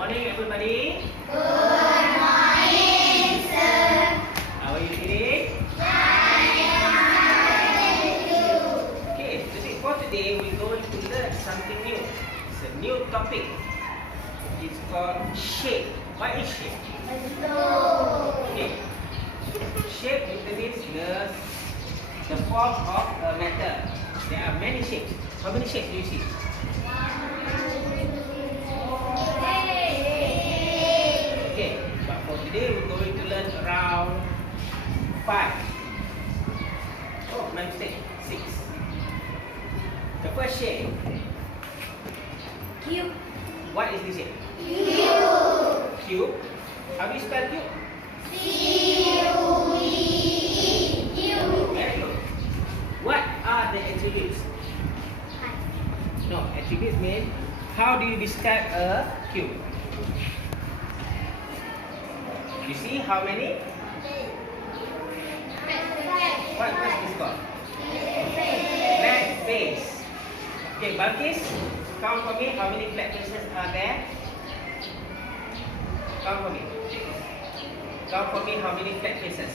morning, everybody. Good morning, sir. How are you feeling? Okay, for today we're going to learn something new. It's a new topic. It's called shape. What is shape? Okay. Shape means the form of a matter. There are many shapes. How many shapes do you see? Okay, but for today we're going to learn around 5. Oh, my mistake. 6. The first shape. Cube. What is this shape? Cube. Cube. How do you spell cube? C-U-B-E. Cube. Very good. What are the attributes? No, attributes mean how do you describe a cube? You see how many? What is this called? Flat face. Okay, Balkis, count for me how many flat faces are there? Count for me. Count for me how many flat faces?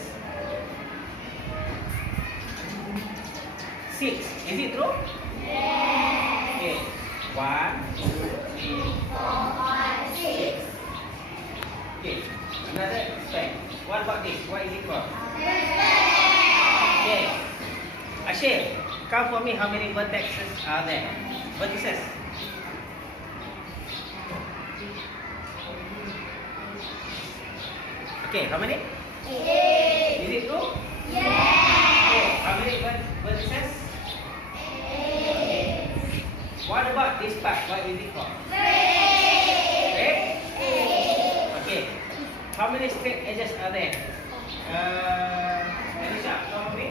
6. Is it true? Okay. 1, 2, 3, 4, 6. Okay. Another aspect. What about this? What is it called? Okay. Ashir, count for me how many vertices are there? Vertices. Okay, how many? 8. Is it true? Yes. Okay. How many vertices? 8. What about this part? What is it called? 8. Straight? Okay. How many straight edges are there? Anisha, count for me.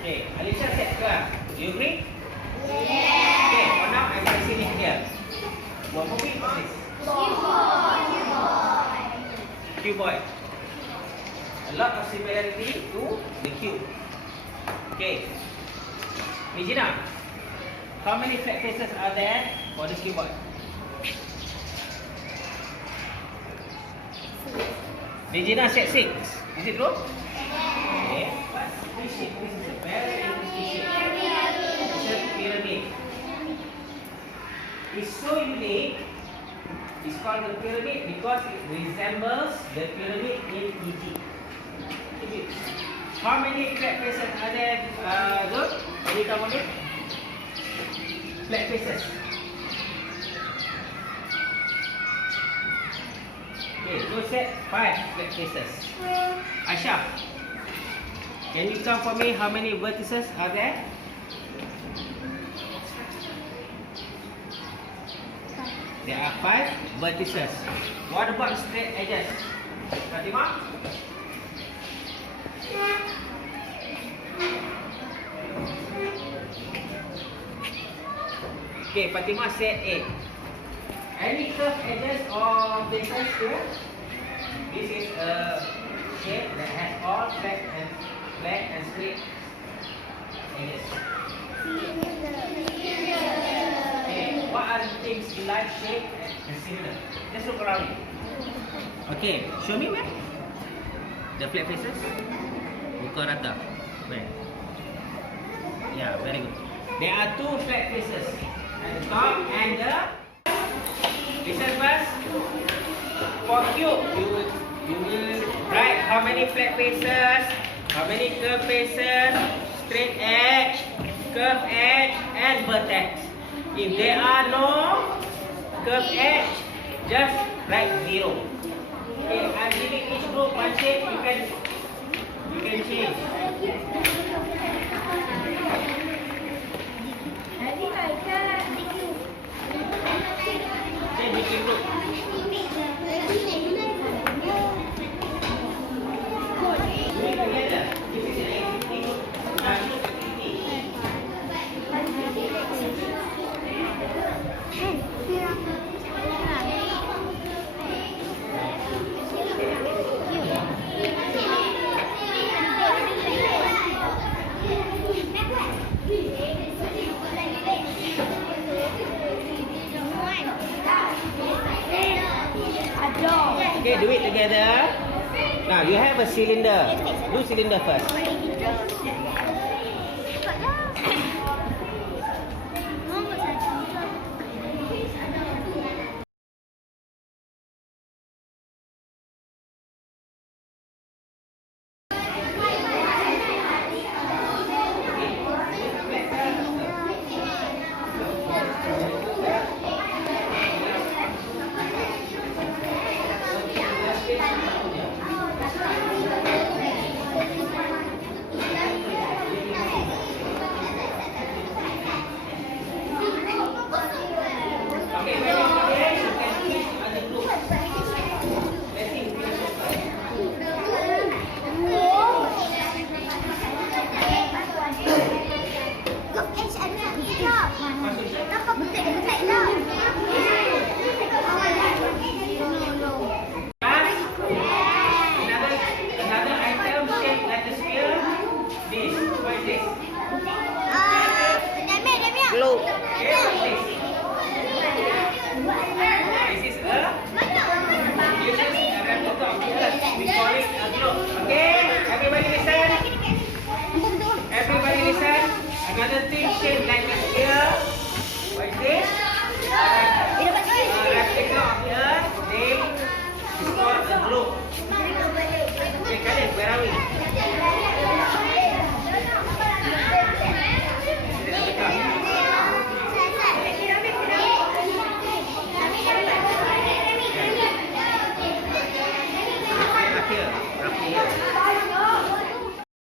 Okay, Alicia said 12. You agree? Yes. Okay, for now I'm placing it here. What movie is this? Cuboid. A lot of similarity to the cube. Okay. Regina, how many flat faces are there for this cuboid? Regina said 6. Is it true? Okay. What's this shape? This is a very interesting shape. It's a pyramid. It's so unique. It's called the pyramid because it resembles the pyramid in Egypt. How many flat faces are there, Zul? Can you count it? Flat faces. Okay, Zul said 5 flat faces. Aisha, can you count for me how many vertices are there? There are 5 vertices. What about straight edges? Fatima? Okay, Fatima said 8. Any curved edges or faces here? This is a shape that has all flat and straight edges. Okay, what are the things like shape and similar? Let's look around it. Okay, show me where? The flat faces? Buka rata. Where? Yeah, very good. There are 2 flat faces. At the top and the... Listen first. For cube, you will write how many flat faces, how many curved faces, straight edge, curved edge, and vertex. If there are no curved edge, just write 0. Okay, I'm giving each group one shape. You can change. Change between group. Do it together. This is an activity group. first? Cylinder. Do cylinder first.